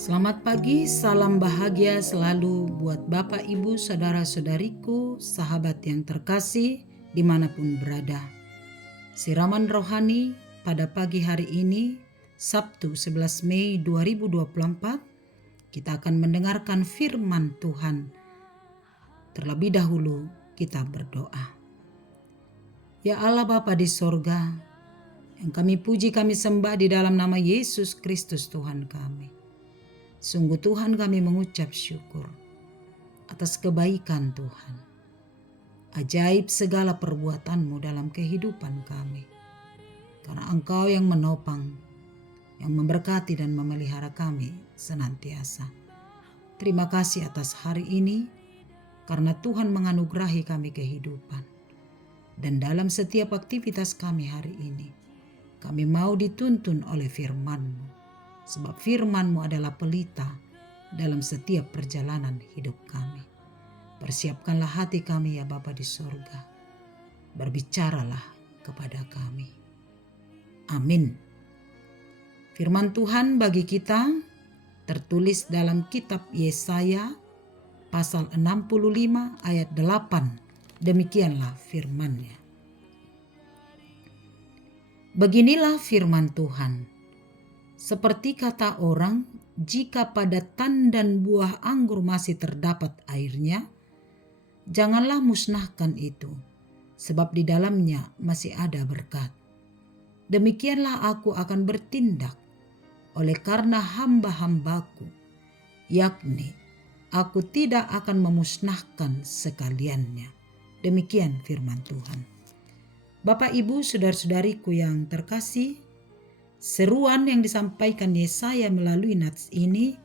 Selamat pagi, salam bahagia selalu buat Bapak, Ibu, Saudara-saudariku, sahabat yang terkasih dimanapun berada. Siraman rohani pada pagi hari ini, Sabtu 11 Mei 2024, kita akan mendengarkan firman Tuhan. Terlebih dahulu kita berdoa. Ya Allah Bapa di sorga, yang kami puji kami sembah di dalam nama Yesus Kristus Tuhan kami. Sungguh Tuhan kami mengucap syukur atas kebaikan Tuhan. Ajaib segala perbuatan-Mu dalam kehidupan kami. Karena Engkau yang menopang, yang memberkati dan memelihara kami senantiasa. Terima kasih atas hari ini, karena Tuhan menganugerahi kami kehidupan. Dan dalam setiap aktivitas kami hari ini, kami mau dituntun oleh firman-Mu. Sebab firman-Mu adalah pelita dalam setiap perjalanan hidup kami. Persiapkanlah hati kami ya Bapa di sorga. Berbicaralah kepada kami. Amin. Firman Tuhan bagi kita tertulis dalam kitab Yesaya pasal 65 ayat 8. Demikianlah firman-Nya. Beginilah firman Tuhan. Seperti kata orang, jika pada tandan buah anggur masih terdapat airnya, janganlah musnahkan itu, sebab di dalamnya masih ada berkat. Demikianlah aku akan bertindak oleh karena hamba-hambaku, yakni aku tidak akan memusnahkan sekaliannya. Demikian firman Tuhan. Bapak, Ibu, saudara-saudariku yang terkasih, seruan yang disampaikan Yesaya melalui nats ini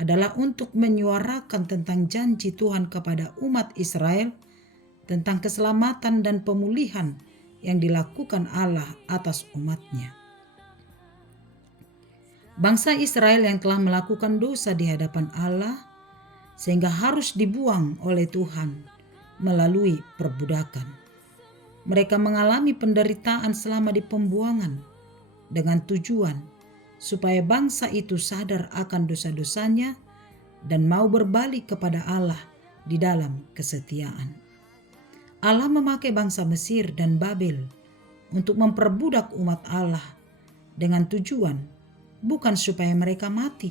adalah untuk menyuarakan tentang janji Tuhan kepada umat Israel tentang keselamatan dan pemulihan yang dilakukan Allah atas umatnya. Bangsa Israel yang telah melakukan dosa di hadapan Allah sehingga harus dibuang oleh Tuhan melalui perbudakan. Mereka mengalami penderitaan selama di pembuangan, dengan tujuan supaya bangsa itu sadar akan dosa-dosanya dan mau berbalik kepada Allah di dalam kesetiaan. Allah memakai bangsa Mesir dan Babel untuk memperbudak umat Allah dengan tujuan bukan supaya mereka mati,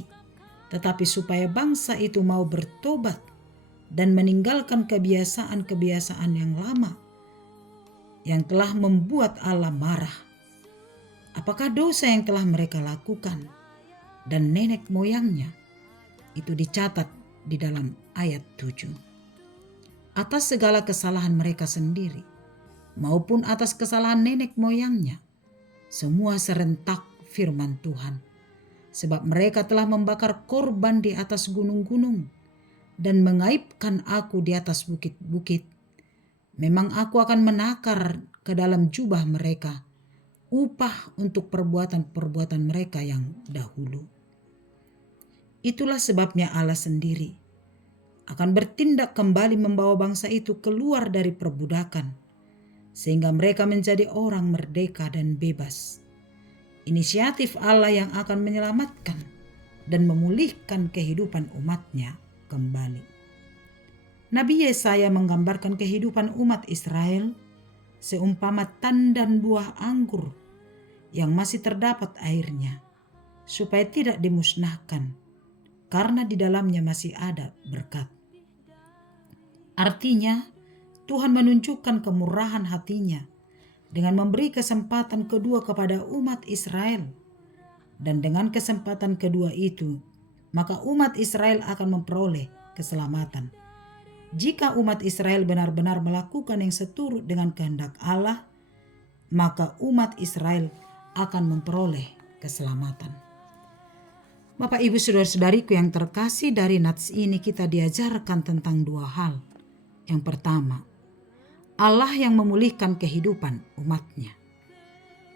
tetapi supaya bangsa itu mau bertobat dan meninggalkan kebiasaan-kebiasaan yang lama yang telah membuat Allah marah. Apakah dosa yang telah mereka lakukan dan nenek moyangnya? Itu dicatat di dalam ayat 7. Atas segala kesalahan mereka sendiri maupun atas kesalahan nenek moyangnya, semua serentak firman Tuhan. Sebab mereka telah membakar korban di atas gunung-gunung dan mengaibkan aku di atas bukit-bukit. Memang aku akan menakar ke dalam jubah mereka upah untuk perbuatan-perbuatan mereka yang dahulu. Itulah sebabnya Allah sendiri akan bertindak kembali membawa bangsa itu keluar dari perbudakan, sehingga mereka menjadi orang merdeka dan bebas. Inisiatif Allah yang akan menyelamatkan dan memulihkan kehidupan umatnya kembali. Nabi Yesaya menggambarkan kehidupan umat Israel seumpama tandan buah anggur yang masih terdapat airnya, supaya tidak dimusnahkan, karena di dalamnya masih ada berkat. Artinya, Tuhan menunjukkan kemurahan hatinya dengan memberi kesempatan kedua kepada umat Israel. Dan dengan kesempatan kedua itu, maka umat Israel akan memperoleh keselamatan. Jika umat Israel benar-benar melakukan yang seturut dengan kehendak Allah, maka umat Israel akan memperoleh keselamatan. Bapak, Ibu, saudara-saudariku yang terkasih, dari nats ini kita diajarkan tentang dua hal. Yang pertama, Allah yang memulihkan kehidupan umatnya.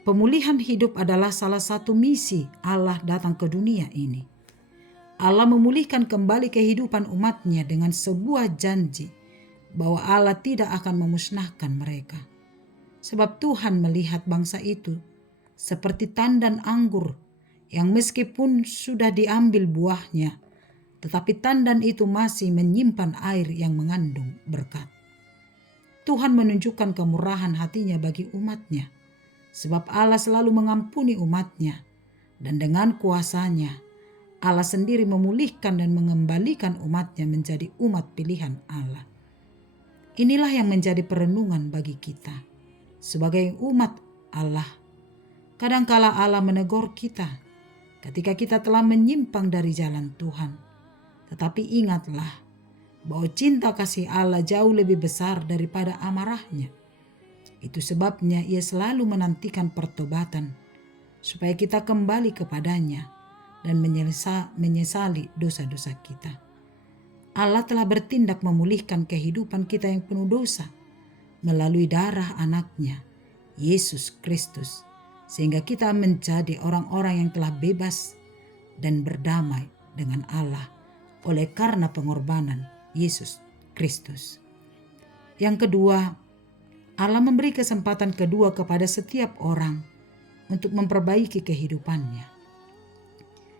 Pemulihan hidup adalah salah satu misi Allah datang ke dunia ini. Allah memulihkan kembali kehidupan umatnya dengan sebuah janji bahwa Allah tidak akan memusnahkan mereka. Sebab Tuhan melihat bangsa itu seperti tandan anggur yang meskipun sudah diambil buahnya, tetapi tandan itu masih menyimpan air yang mengandung berkat. Tuhan menunjukkan kemurahan hatinya bagi umatnya, sebab Allah selalu mengampuni umatnya, dan dengan kuasanya Allah sendiri memulihkan dan mengembalikan umatnya menjadi umat pilihan Allah. Inilah yang menjadi perenungan bagi kita sebagai umat Allah. Kadangkala Allah menegur kita ketika kita telah menyimpang dari jalan Tuhan. Tetapi ingatlah bahwa cinta kasih Allah jauh lebih besar daripada amarahnya. Itu sebabnya Ia selalu menantikan pertobatan supaya kita kembali kepadanya dan menyesali dosa-dosa kita. Allah telah bertindak memulihkan kehidupan kita yang penuh dosa melalui darah anaknya, Yesus Kristus, sehingga kita menjadi orang-orang yang telah bebas dan berdamai dengan Allah oleh karena pengorbanan Yesus Kristus. Yang kedua, Allah memberi kesempatan kedua kepada setiap orang untuk memperbaiki kehidupannya.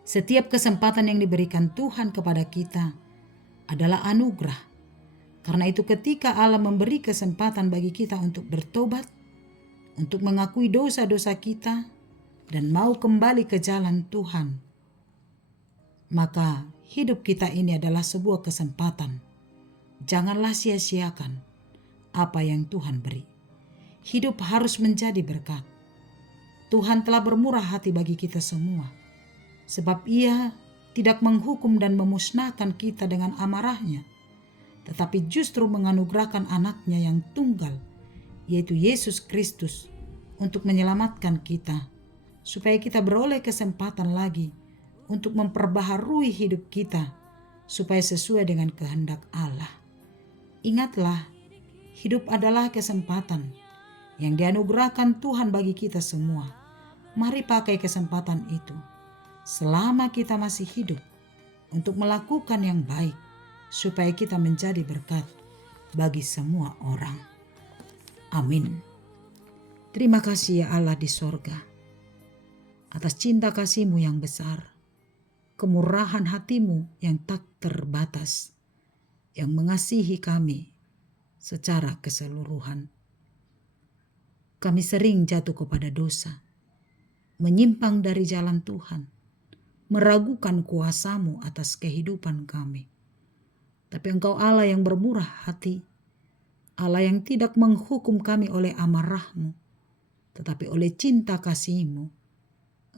Setiap kesempatan yang diberikan Tuhan kepada kita adalah anugerah. Karena itu ketika Allah memberi kesempatan bagi kita untuk bertobat, untuk mengakui dosa-dosa kita, dan mau kembali ke jalan Tuhan, maka hidup kita ini adalah sebuah kesempatan. Janganlah sia-siakan apa yang Tuhan beri. Hidup harus menjadi berkat. Tuhan telah bermurah hati bagi kita semua, sebab Ia tidak menghukum dan memusnahkan kita dengan amarahnya, tetapi justru menganugerahkan anaknya yang tunggal, yaitu Yesus Kristus, untuk menyelamatkan kita, supaya kita beroleh kesempatan lagi untuk memperbaharui hidup kita, supaya sesuai dengan kehendak Allah. Ingatlah, hidup adalah kesempatan yang dianugerahkan Tuhan bagi kita semua. Mari pakai kesempatan itu selama kita masih hidup untuk melakukan yang baik, supaya kita menjadi berkat bagi semua orang. Amin. Terima kasih ya Allah di sorga, atas cinta kasih-Mu yang besar, kemurahan hati-Mu yang tak terbatas, yang mengasihi kami secara keseluruhan. Kami sering jatuh kepada dosa, menyimpang dari jalan Tuhan, meragukan kuasa-Mu atas kehidupan kami. Tapi Engkau Allah yang bermurah hati, Allah yang tidak menghukum kami oleh amarah-Mu, tetapi oleh cinta kasih-Mu,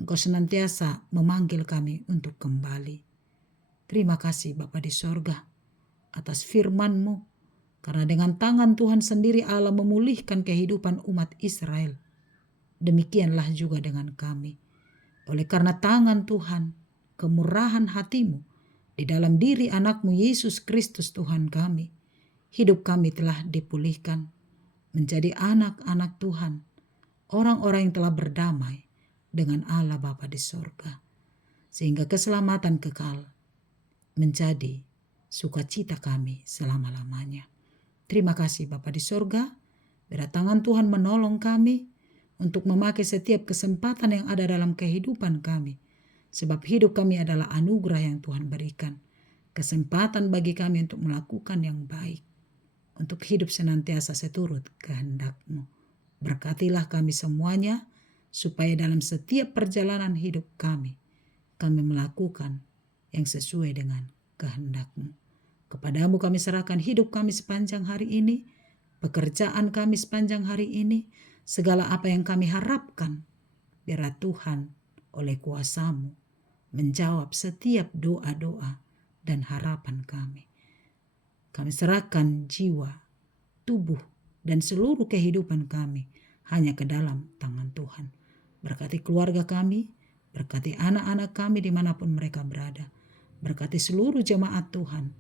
Engkau senantiasa memanggil kami untuk kembali. Terima kasih Bapa di sorga atas firman-Mu, karena dengan tangan Tuhan sendiri Allah memulihkan kehidupan umat Israel. Demikianlah juga dengan kami. Oleh karena tangan Tuhan, kemurahan hati-Mu di dalam diri anak-Mu Yesus Kristus Tuhan kami, hidup kami telah dipulihkan menjadi anak-anak Tuhan orang-orang yang telah berdamai dengan Allah Bapa di sorga. Sehingga keselamatan kekal menjadi sukacita kami selama-lamanya. Terima kasih Bapa di sorga, biar tangan Tuhan menolong kami untuk memakai setiap kesempatan yang ada dalam kehidupan kami. Sebab hidup kami adalah anugerah yang Tuhan berikan. Kesempatan bagi kami untuk melakukan yang baik. Untuk hidup senantiasa seturut kehendak-Mu. Berkatilah kami semuanya, supaya dalam setiap perjalanan hidup kami melakukan yang sesuai dengan kehendak-Mu. Kepadamu kami serahkan hidup kami sepanjang hari ini, pekerjaan kami sepanjang hari ini, segala apa yang kami harapkan. Biarlah Tuhan oleh kuasa-Mu menjawab setiap doa-doa dan harapan kami. Kami serahkan jiwa, tubuh, dan seluruh kehidupan kami hanya ke dalam tangan Tuhan. Berkati keluarga kami, berkati anak-anak kami dimanapun mereka berada. Berkati seluruh jemaat Tuhan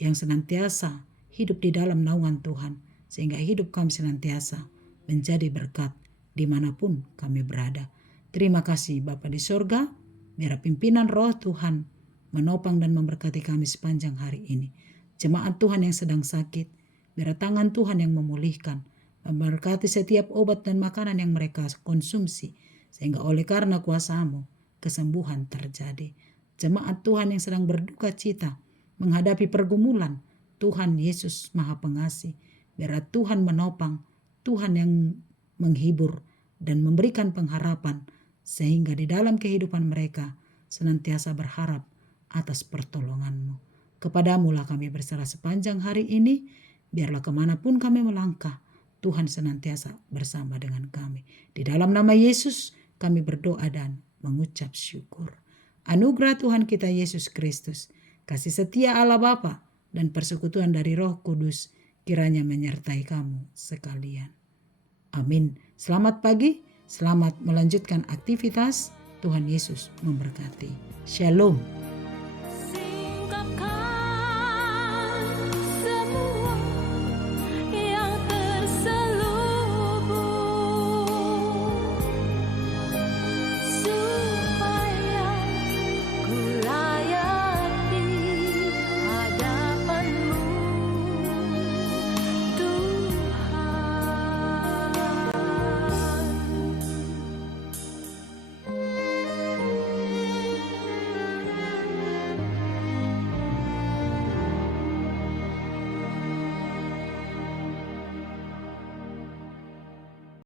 yang senantiasa hidup di dalam naungan Tuhan, sehingga hidup kami senantiasa menjadi berkat dimanapun kami berada. Terima kasih Bapa di sorga, biar pimpinan roh Tuhan menopang dan memberkati kami sepanjang hari ini. Jemaat Tuhan yang sedang sakit, biar tangan Tuhan yang memulihkan, memberkati setiap obat dan makanan yang mereka konsumsi, sehingga oleh karena kuasa-Mu kesembuhan terjadi. Jemaat Tuhan yang sedang berduka cita menghadapi pergumulan, Tuhan Yesus Maha Pengasih, biar Tuhan menopang, Tuhan yang menghibur dan memberikan pengharapan, sehingga di dalam kehidupan mereka senantiasa berharap atas pertolongan-Mu. Kepadamu lah kami berserah sepanjang hari ini, biarlah kemanapun kami melangkah, Tuhan senantiasa bersama dengan kami. Di dalam nama Yesus kami berdoa dan mengucap syukur. Anugerah Tuhan kita Yesus Kristus, kasih setia Allah Bapa, dan persekutuan dari Roh Kudus kiranya menyertai kamu sekalian. Amin. Selamat pagi, selamat melanjutkan aktivitas. Tuhan Yesus memberkati. Shalom.